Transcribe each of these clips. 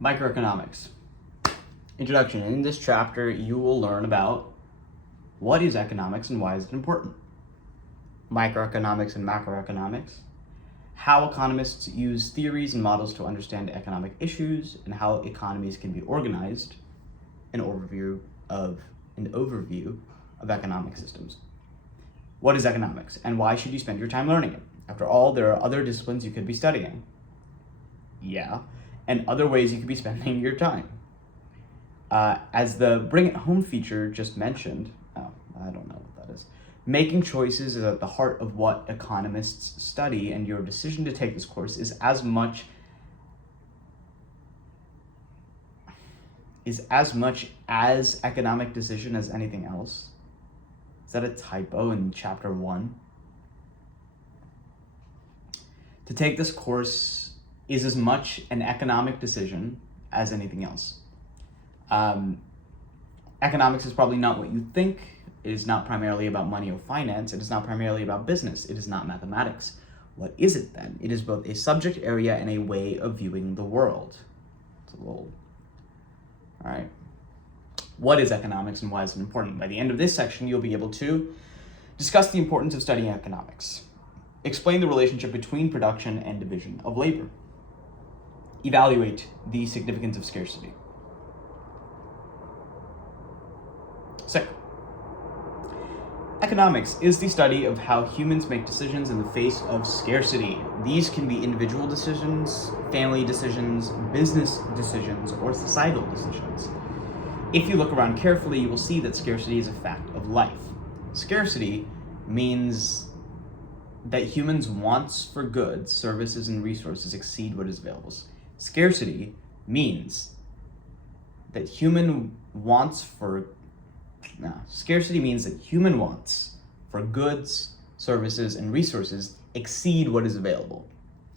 Microeconomics. Introduction. In this chapter, you will learn about what is economics and why is it important. Microeconomics and macroeconomics. How economists use theories and models to understand economic issues and how economies can be organized. An overview of economic systems. What is economics and why should you spend your time learning it? After all, there are other disciplines you could be studying. Yeah, and other ways you could be spending your time. As the Bring It Home feature just mentioned, I don't know what that is. Making choices is at the heart of what economists study, and your decision to take this course is as much as economic decision as anything else. Is that a typo in chapter 1? To take this course is as much an economic decision as anything else. Economics is probably not what you think. It is not primarily about money or finance. It is not primarily about business. It is not mathematics. What is it then? It is both a subject area and a way of viewing the world. It's a little... All right. What is economics and why is it important? By the end of this section, you'll be able to discuss the importance of studying economics, explain the relationship between production and division of labor, evaluate the significance of scarcity. Second, economics is the study of how humans make decisions in the face of scarcity. These can be individual decisions, family decisions, business decisions, or societal decisions. If you look around carefully, you will see that scarcity is a fact of life. Scarcity means that humans' wants for goods, services, and resources exceed what is available. Scarcity means that human wants for goods, services, and resources exceed what is available.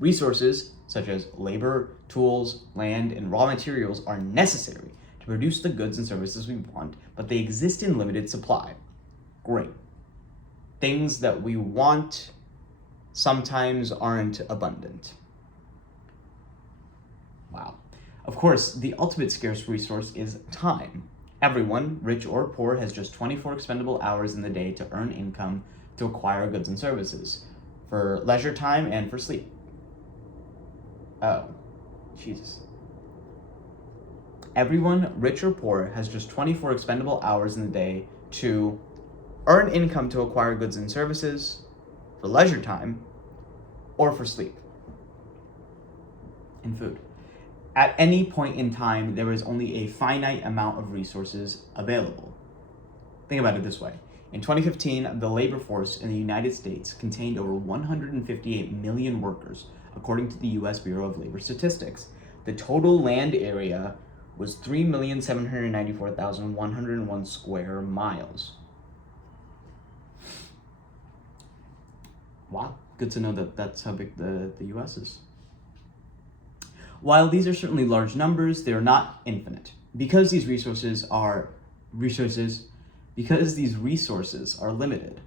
Resources, such as labor, tools, land, and raw materials, are necessary to produce the goods and services we want, but they exist in limited supply. Great. Things that we want sometimes aren't abundant. Wow. Of course, the ultimate scarce resource is time. Everyone, rich or poor, has just 24 expendable hours in the day to earn income to acquire goods and services, for leisure time and for sleep. Oh, Jesus. Everyone, rich or poor, has just 24 expendable hours in the day to earn income to acquire goods and services, for leisure time, or for sleep and food. At any point in time, there is only a finite amount of resources available. Think about it this way. In 2015, the labor force in the United States contained over 158 million workers, according to the U.S. Bureau of Labor Statistics. The total land area was 3,794,101 square miles. Wow, good to know that that's how big the U.S. is. While these are certainly large numbers, they are not infinite. Because these resources are limited,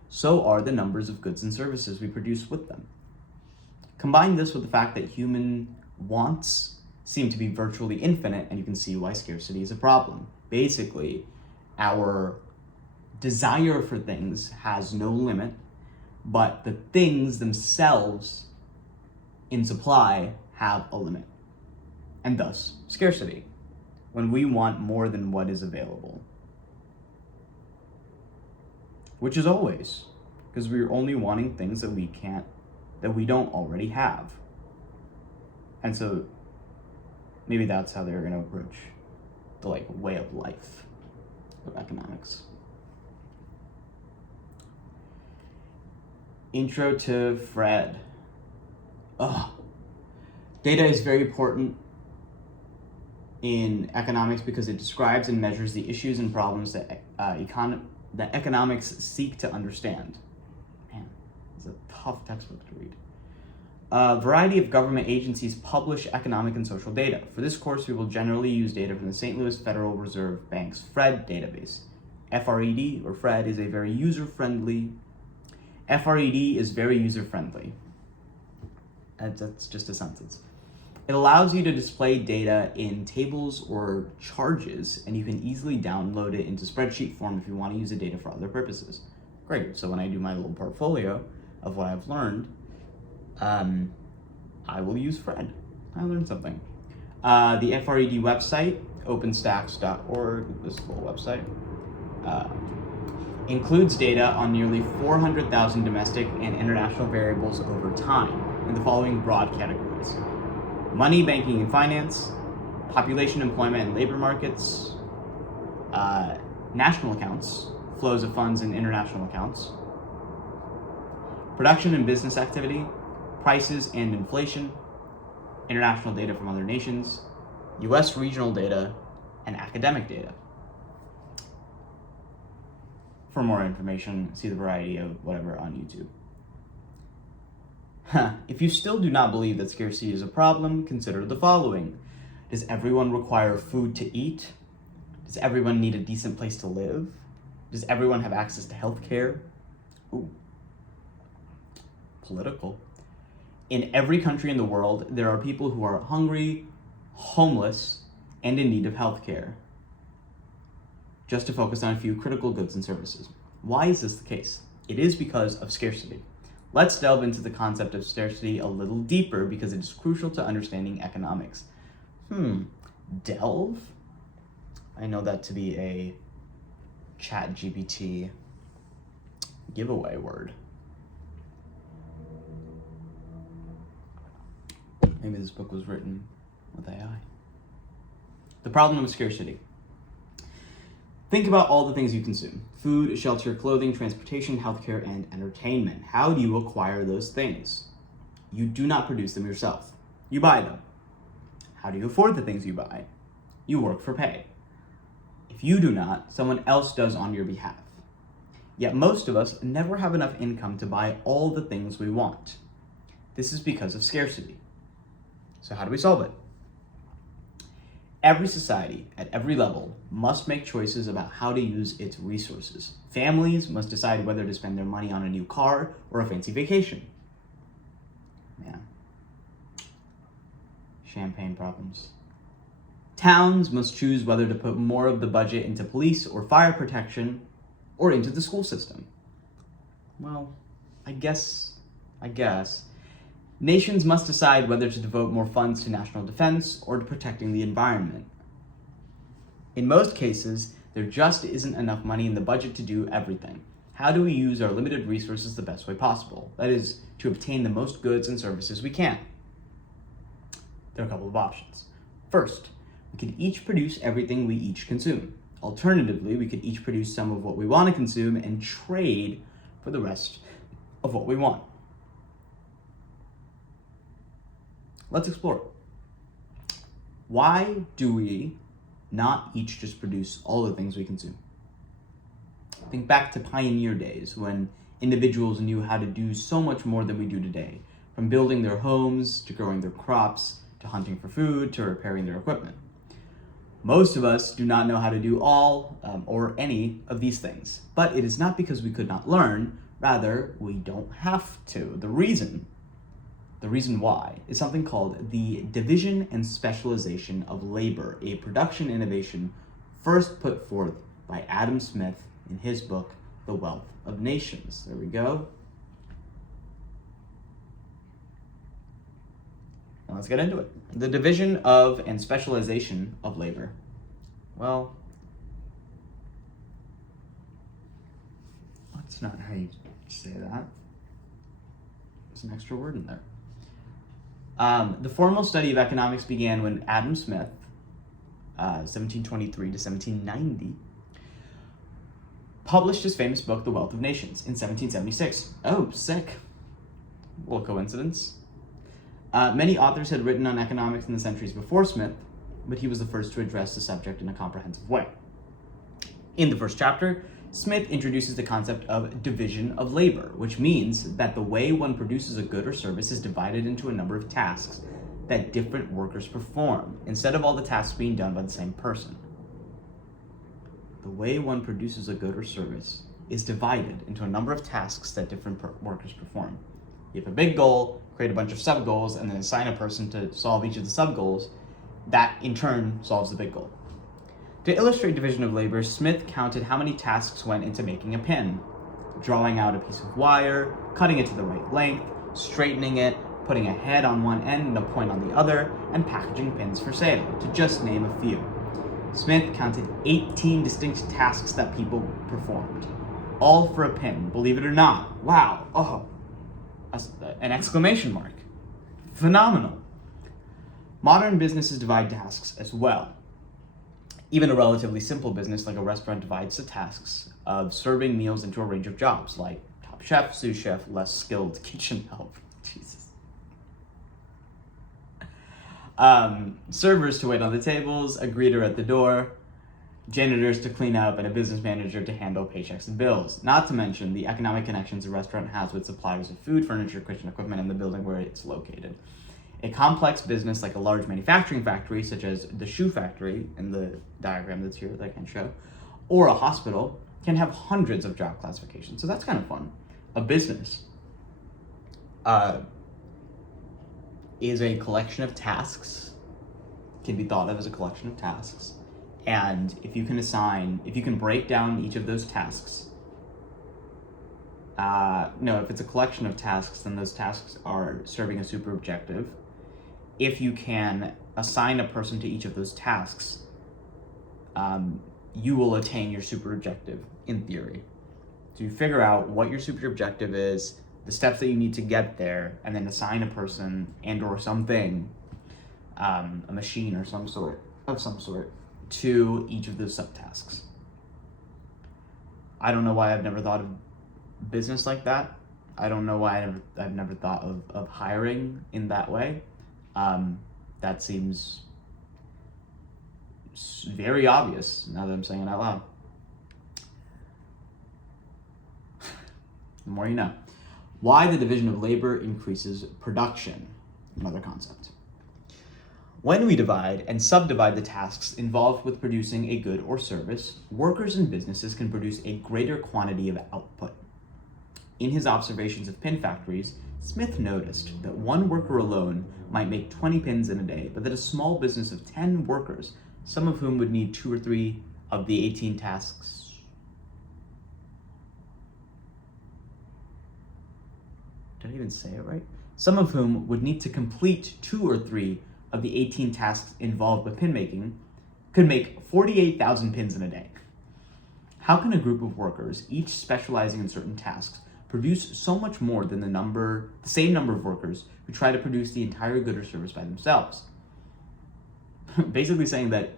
so are the numbers of goods and services we produce with them. Combine this with the fact that human wants seem to be virtually infinite, and you can see why scarcity is a problem. Basically, our desire for things has no limit, but the things themselves in supply have a limit. And thus, scarcity, when we want more than what is available. Which is always, because we're only wanting things that we don't already have. And so, maybe that's how they're going to approach the way of life of economics. Intro to Fred. Data is very important in economics because it describes and measures the issues and problems that economics seek to understand. Man, it's a tough textbook to read. A variety of government agencies publish economic and social data. For this course, we will generally use data from the St. Louis Federal Reserve Bank's FRED database. FRED, or FRED, is very user-friendly. That's just a sentence. It allows you to display data in tables or charts, and you can easily download it into spreadsheet form if you want to use the data for other purposes. Great, so when I do my little portfolio of what I've learned, I will use Fred. I learned something. The FRED website, openstacks.org, this little website, includes data on nearly 400,000 domestic and international variables over time in the following broad categories: money, banking, and finance, population, employment, and labor markets, national accounts, flows of funds in international accounts, production and business activity, prices and inflation, international data from other nations, US regional data, and academic data. For more information, see the variety of whatever on YouTube. If you still do not believe that scarcity is a problem, consider the following. Does everyone require food to eat? Does everyone need a decent place to live? Does everyone have access to health care? Ooh. Political. In every country in the world, there are people who are hungry, homeless, and in need of health care. Just to focus on a few critical goods and services. Why is this the case? It is because of scarcity. Let's delve into the concept of scarcity a little deeper because it is crucial to understanding economics. Delve? I know that to be a ChatGPT giveaway word. Maybe this book was written with AI. The problem of scarcity. Think about all the things you consume: food, shelter, clothing, transportation, healthcare, and entertainment. How do you acquire those things? You do not produce them yourself. You buy them. How do you afford the things you buy? You work for pay. If you do not, someone else does on your behalf. Yet most of us never have enough income to buy all the things we want. This is because of scarcity. So how do we solve it? Every society, at every level, must make choices about how to use its resources. Families must decide whether to spend their money on a new car or a fancy vacation. Man. Champagne problems. Towns must choose whether to put more of the budget into police or fire protection or into the school system. Well, I guess. Nations must decide whether to devote more funds to national defense or to protecting the environment. In most cases, there just isn't enough money in the budget to do everything. How do we use our limited resources the best way possible? That is, to obtain the most goods and services we can. There are a couple of options. First, we could each produce everything we each consume. Alternatively, we could each produce some of what we want to consume and trade for the rest of what we want. Let's explore. Why do we not each just produce all the things we consume? Think back to pioneer days when individuals knew how to do so much more than we do today, from building their homes, to growing their crops, to hunting for food, to repairing their equipment. Most of us do not know how to do all or any of these things, but it is not because we could not learn, rather we don't have to. The reason why is something called the division and specialization of labor, a production innovation first put forth by Adam Smith in his book, The Wealth of Nations. There we go. Now let's get into it. The division of and specialization of labor. Well, that's not how you say that. There's an extra word in there. The formal study of economics began when Adam Smith, 1723 to 1790, published his famous book, The Wealth of Nations, in 1776. Oh, sick. A little coincidence. Many authors had written on economics in the centuries before Smith, but he was the first to address the subject in a comprehensive way. In the first chapter, Smith introduces the concept of division of labor, which means that the way one produces a good or service is divided into a number of tasks that different workers perform, instead of all the tasks being done by the same person. The way one produces a good or service is divided into a number of tasks that different workers perform. You have a big goal, create a bunch of sub-goals, and then assign a person to solve each of the sub-goals. That, in turn, solves the big goal. To illustrate division of labor, Smith counted how many tasks went into making a pin. Drawing out a piece of wire, cutting it to the right length, straightening it, putting a head on one end and a point on the other, and packaging pins for sale, to just name a few. Smith counted 18 distinct tasks that people performed, all for a pin, believe it or not. Wow, an exclamation mark. Phenomenal. Modern businesses divide tasks as well. Even a relatively simple business like a restaurant divides the tasks of serving meals into a range of jobs, like top chef, sous chef, less skilled kitchen help. Jesus. Servers to wait on the tables, a greeter at the door, janitors to clean up, and a business manager to handle paychecks and bills. Not to mention the economic connections a restaurant has with suppliers of food, furniture, kitchen equipment, and the building where it's located. A complex business like a large manufacturing factory, such as the shoe factory in the diagram that's here that I can show, or a hospital, can have hundreds of job classifications. So that's kind of fun. A business is a collection of tasks, can be thought of as a collection of tasks. And if you can break down each of those tasks, if it's a collection of tasks, then those tasks are serving a super objective. If you can assign a person to each of those tasks, you will attain your super objective in theory. So you figure out what your super objective is, the steps that you need to get there, and then assign a person and or something, a machine or some sort, to each of those subtasks. I don't know why I've never thought of business like that. I don't know why I've never thought of hiring in that way. That seems very obvious now that I'm saying it out loud. The more you know. Why the division of labor increases production, another concept. When we divide and subdivide the tasks involved with producing a good or service, workers and businesses can produce a greater quantity of output. In his observations of pin factories, Smith noticed that one worker alone might make 20 pins in a day, but that a small business of 10 workers, some of whom would need 2 or 3 of the 18 tasks, did I even say it right? Some of whom would need to complete 2 or 3 of the 18 tasks involved with pin making, could make 48,000 pins in a day. How can a group of workers, each specializing in certain tasks, produce so much more than the same number of workers who try to produce the entire good or service by themselves? Basically saying that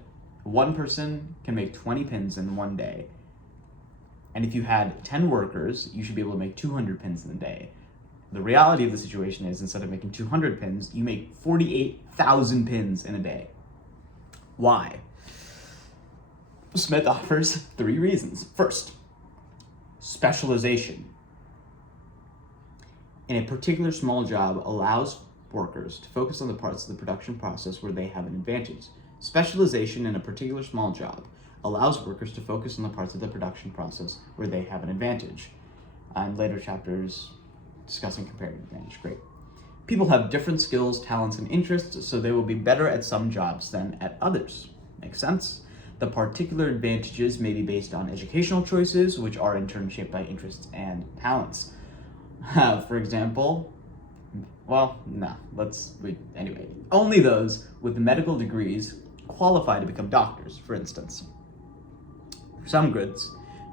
one person can make 20 pins in one day, and if you had 10 workers, you should be able to make 200 pins in a day. The reality of the situation is, instead of making 200 pins, you make 48,000 pins in a day. Why? Smith offers 3 reasons. First, specialization. In a particular small job allows workers to focus on the parts of the production process where they have an advantage. Specialization in a particular small job allows workers to focus on the parts of the production process where they have an advantage. In later chapters, discussing comparative advantage. Great. People have different skills, talents, and interests, so they will be better at some jobs than at others. Makes sense? The particular advantages may be based on educational choices, which are in turn shaped by interests and talents. For example, anyway, only those with medical degrees qualify to become doctors, for instance. For some goods,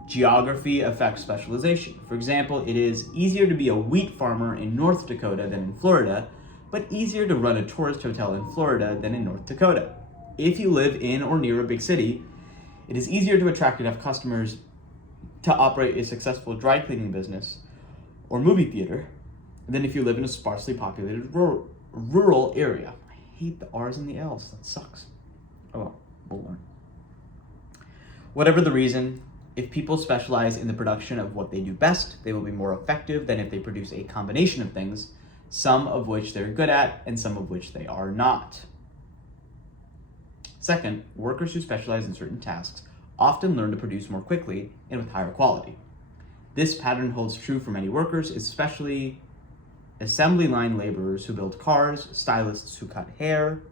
geography affects specialization. For example, it is easier to be a wheat farmer in North Dakota than in Florida, but easier to run a tourist hotel in Florida than in North Dakota. If you live in or near a big city, it is easier to attract enough customers to operate a successful dry cleaning business or movie theater than if you live in a sparsely populated rural area. I hate the R's and the L's. That sucks. Oh well, we'll learn. Whatever the reason, if people specialize in the production of what they do best, they will be more effective than if they produce a combination of things, some of which they're good at and some of which they are not. Second, workers who specialize in certain tasks often learn to produce more quickly and with higher quality. This pattern holds true for many workers, especially assembly line laborers who build cars, stylists who cut hair.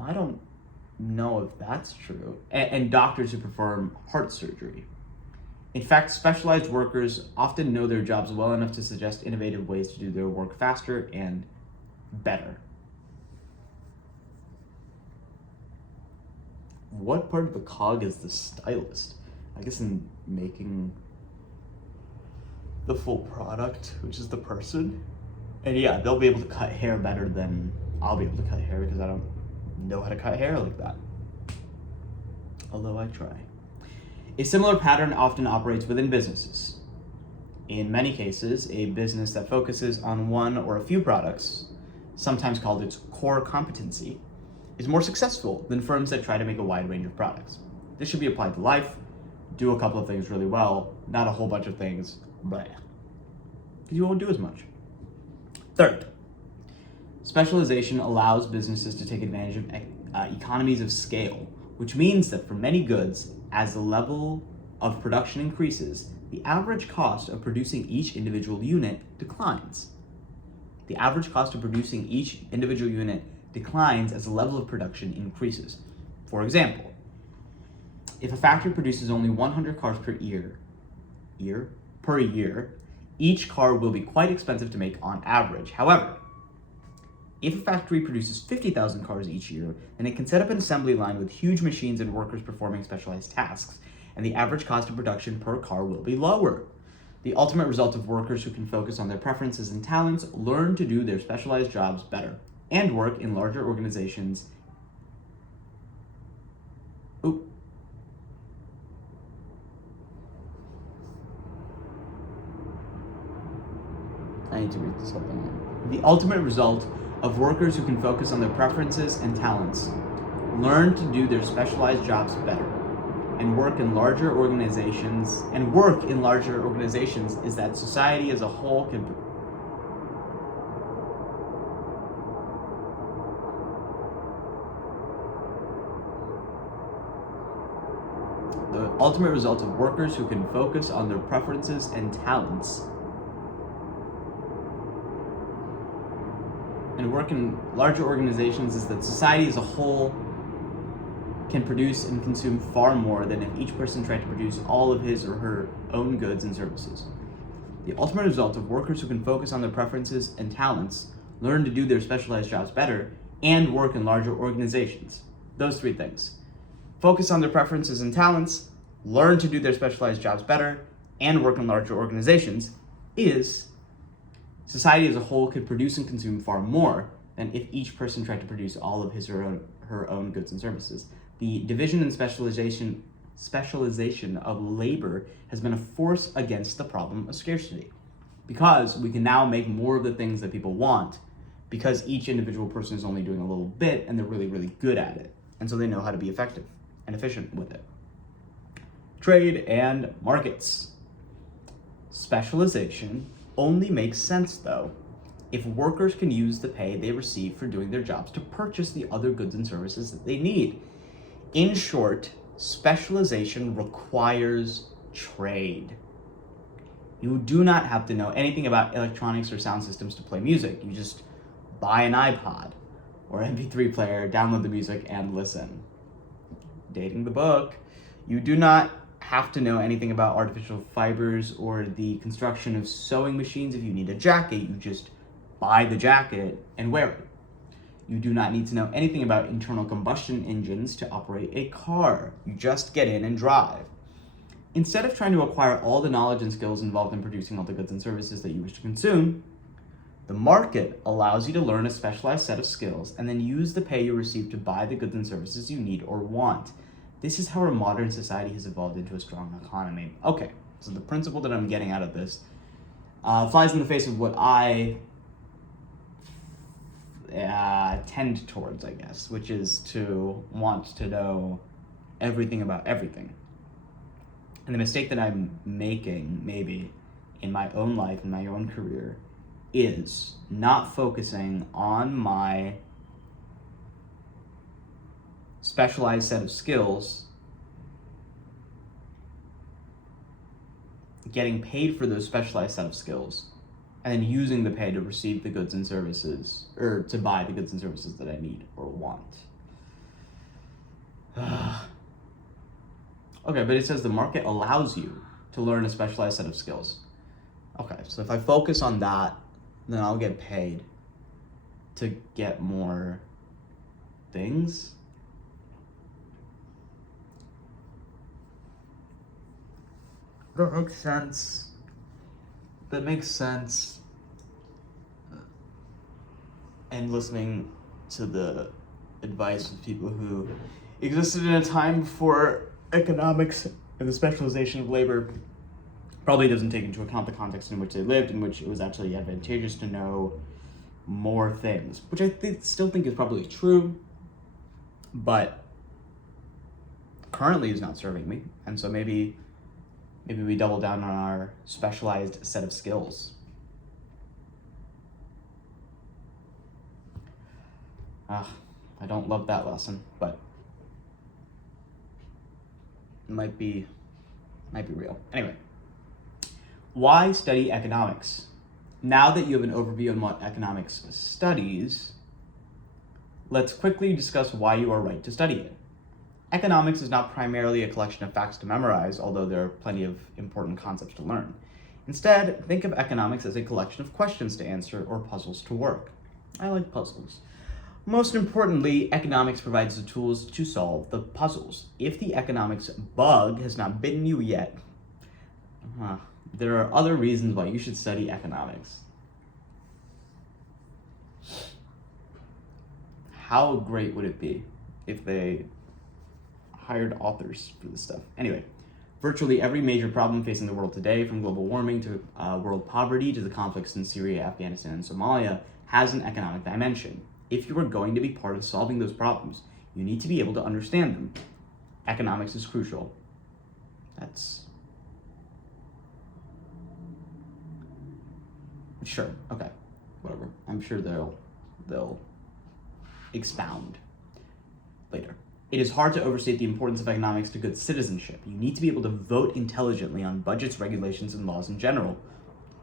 I don't know if that's true. And doctors who perform heart surgery. In fact, specialized workers often know their jobs well enough to suggest innovative ways to do their work faster and better. What part of the cog is the stylist? I guess in making the full product, which is the person. And yeah, they'll be able to cut hair better than I'll be able to cut hair because I don't know how to cut hair like that. Although I try. A similar pattern often operates within businesses. In many cases, a business that focuses on one or a few products, sometimes called its core competency, is more successful than firms that try to make a wide range of products. This should be applied to life. Do a couple of things really well, not a whole bunch of things, but because you won't do as much. Third, specialization allows businesses to take advantage of economies of scale, which means that for many goods, as the level of production increases, the average cost of producing each individual unit declines. The average cost of producing each individual unit declines as the level of production increases. For example, if a factory produces only 100 cars per year, each car will be quite expensive to make on average. However, if a factory produces 50,000 cars each year, then it can set up an assembly line with huge machines and workers performing specialized tasks, and the average cost of production per car will be lower. The ultimate result of workers who can focus on their preferences and talents, learn to do their specialized jobs better, and work in larger organizations. I need to read this whole thing in. The ultimate result of workers who can focus on their preferences and talents, learn to do their specialized jobs better, and work in larger organizations is that society as a whole can the ultimate result of workers who can focus on their preferences and talents and work in larger organizations is that society as a whole can produce and consume far more than if each person tried to produce all of his or her own goods and services. The ultimate result of workers who can focus on their preferences and talents, learn to do their specialized jobs better, and work in larger organizations. Those three things. Focus on their preferences and talents, learn to do their specialized jobs better, and work in larger organizations is society as a whole could produce and consume far more than if each person tried to produce all of his or her own goods and services. The division and specialization of labor has been a force against the problem of scarcity, because we can now make more of the things that people want because each individual person is only doing a little bit and they're really, really good at it. And so they know how to be effective and efficient with it. Trade and markets. Specialization only makes sense, though, if workers can use the pay they receive for doing their jobs to purchase the other goods and services that they need. In short, specialization requires trade. You do not have to know anything about electronics or sound systems to play music. You just buy an iPod or MP3 player, download the music, and listen. Dating the book. You do not have to know anything about artificial fibers or the construction of sewing machines. If you need a jacket, you just buy the jacket and wear it. You do not need to know anything about internal combustion engines to operate a car. You just get in and drive. Instead of trying to acquire all the knowledge and skills involved in producing all the goods and services that you wish to consume, the market allows you to learn a specialized set of skills and then use the pay you receive to buy the goods and services you need or want. This is how our modern society has evolved into a strong economy. Okay, so the principle that I'm getting out of this flies in the face of what I tend towards, I guess, which is to want to know everything about everything. And the mistake that I'm making, maybe, in my own life, in my own career, is not focusing on my specialized set of skills, getting paid for those specialized set of skills, and then using the pay to receive the goods and services, or to buy the goods and services that I need or want. Okay, but it says the market allows you to learn a specialized set of skills. Okay, so if I focus on that, then I'll get paid to get more things. That makes sense. That makes sense. And listening to the advice of people who existed in a time before economics and the specialization of labor probably doesn't take into account the context in which they lived, in which it was actually advantageous to know more things, which I still think is probably true, but currently is not serving me. And so maybe we double down on our specialized set of skills. I don't love that lesson, but it might be real. Anyway, why study economics? Now that you have an overview on what economics studies, let's quickly discuss why you are right to study it. Economics is not primarily a collection of facts to memorize, although there are plenty of important concepts to learn. Instead, think of economics as a collection of questions to answer or puzzles to work. I like puzzles. Most importantly, economics provides the tools to solve the puzzles. If the economics bug has not bitten you yet, there are other reasons why you should study economics. How great would it be if they hired authors for this stuff? Anyway, virtually every major problem facing the world today, from global warming to world poverty to the conflicts in Syria, Afghanistan, and Somalia, has an economic dimension. If you are going to be part of solving those problems, you need to be able to understand them. Economics is crucial. Sure, okay, whatever. I'm sure they'll expound later. It is hard to overstate the importance of economics to good citizenship. You need to be able to vote intelligently on budgets, regulations, and laws in general.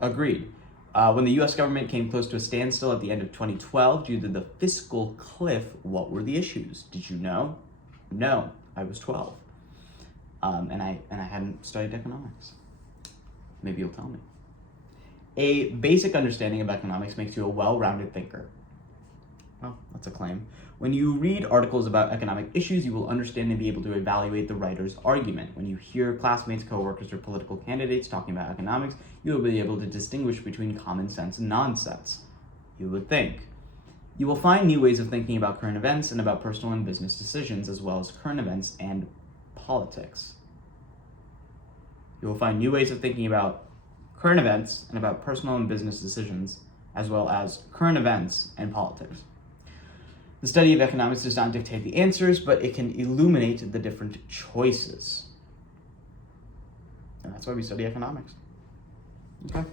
Agreed. When the US government came close to a standstill at the end of 2012 due to the fiscal cliff, what were the issues? Did you know? No, I was 12. And I hadn't studied economics. Maybe you'll tell me. A basic understanding of economics makes you a well-rounded thinker. Well, that's a claim. When you read articles about economic issues, you will understand and be able to evaluate the writer's argument. When you hear classmates, coworkers, or political candidates talking about economics, you will be able to distinguish between common sense and nonsense. You would think. You will find new ways of thinking about current events and about personal and business decisions, as well as current events and politics. You will find new ways of thinking about current events and about personal and business decisions, as well as current events and politics. The study of economics does not dictate the answers, but it can illuminate the different choices. And that's why we study economics. Okay.